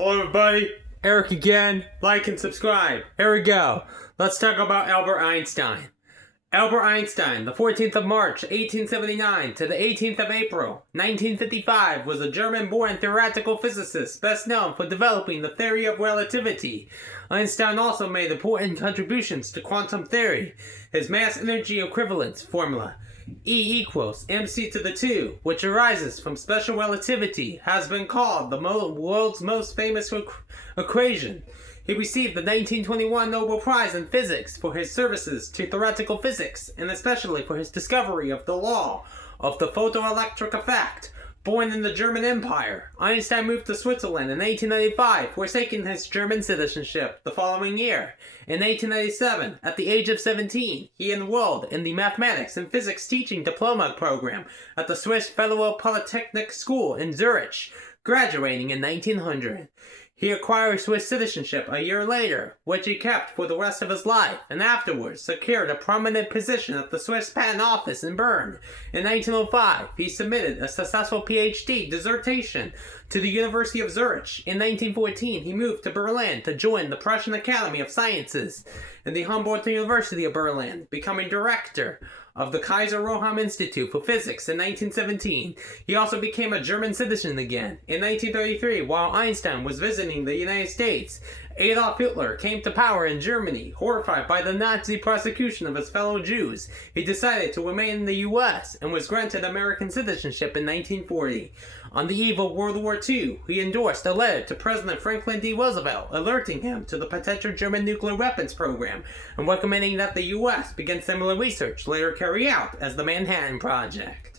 Hello everybody, Eric again. Like and subscribe. Here we go. Let's talk about Albert Einstein. Albert Einstein, the 14th of March, 1879 to the 18th of April, 1955, was a German-born theoretical physicist best known for developing the theory of relativity. Einstein also made important contributions to quantum theory. His mass-energy equivalence formula, E equals mc to the 2, which arises from special relativity, has been called the world's most famous equation. He received the 1921 Nobel Prize in Physics for his services to theoretical physics, and especially for his discovery of the law of the photoelectric effect. Born in the German Empire, Einstein moved to Switzerland in 1895, forsaking his German citizenship the following year. In 1897, at the age of 17, he enrolled in the Mathematics and Physics Teaching Diploma program at the Swiss Federal Polytechnic School in Zurich, graduating in 1900. He acquired Swiss citizenship a year later, which he kept for the rest of his life, and afterwards secured a prominent position at the Swiss Patent Office in Bern. In 1905, he submitted a successful PhD dissertation to the University of Zurich. In 1914, he moved to Berlin to join the Prussian Academy of Sciences and the Humboldt University of Berlin, becoming director of the Kaiser Wilhelm Institute for Physics in 1917. He also became a German citizen again. In 1933, while Einstein was visiting the United States, Adolf Hitler came to power in Germany. Horrified by the Nazi persecution of his fellow Jews, he decided to remain in the U.S. and was granted American citizenship in 1940. On the eve of World War II, he endorsed a letter to President Franklin D. Roosevelt alerting him to the potential German nuclear weapons program and recommending that the U.S. begin similar research later carried out as the Manhattan Project.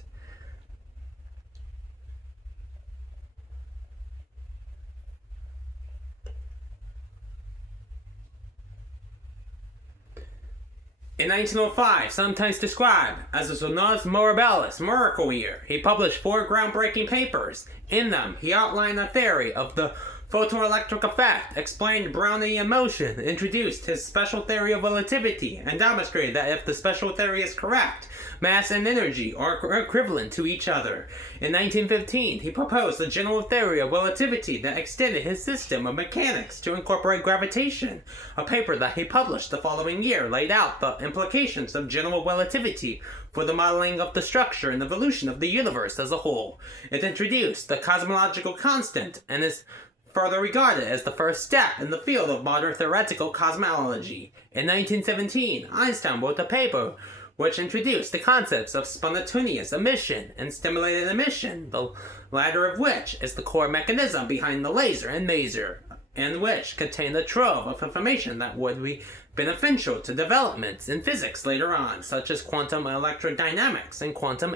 In 1905, sometimes described as the Annus Mirabilis miracle year, he published 4 groundbreaking papers. In them, he outlined a theory of the photoelectric effect, explained Brownian motion, introduced his special theory of relativity, and demonstrated that if the special theory is correct, mass and energy are equivalent to each other. In 1915, he proposed the general theory of relativity that extended his system of mechanics to incorporate gravitation. A paper that he published the following year laid out the implications of general relativity for the modeling of the structure and evolution of the universe as a whole. It introduced the cosmological constant and is further regarded as the first step in the field of modern theoretical cosmology. In 1917, Einstein wrote a paper which introduced the concepts of spontaneous emission and stimulated emission, the latter of which is the core mechanism behind the laser and maser, and which contained a trove of information that would be beneficial to developments in physics later on, such as quantum electrodynamics and quantum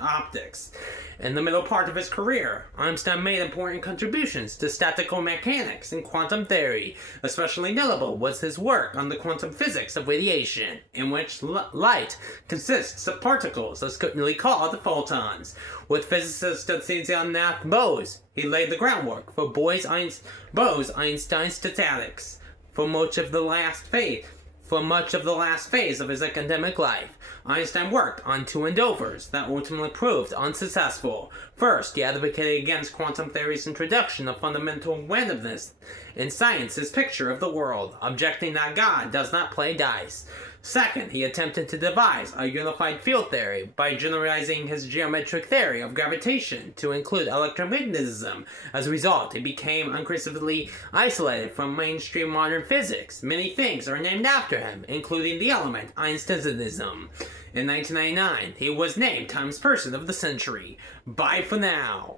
optics. In the middle part of his career, Einstein made important contributions to statistical mechanics and quantum theory. Especially notable was his work on the quantum physics of radiation, in which light consists of particles that's commonly called photons. With physicist John Bose, he laid the groundwork for Bose-Einstein statistics. For much of the last phase of his academic life, Einstein worked on 2 endeavors that ultimately proved unsuccessful. First, he advocated against quantum theory's introduction of fundamental randomness in science's picture of the world, objecting that God does not play dice. Second, he attempted to devise a unified field theory by generalizing his geometric theory of gravitation to include electromagnetism. As a result, he became increasingly isolated from mainstream modern physics. Many things are named after him, including the element Einsteinism. In 1999, he was named Times Person of the Century. Bye for now.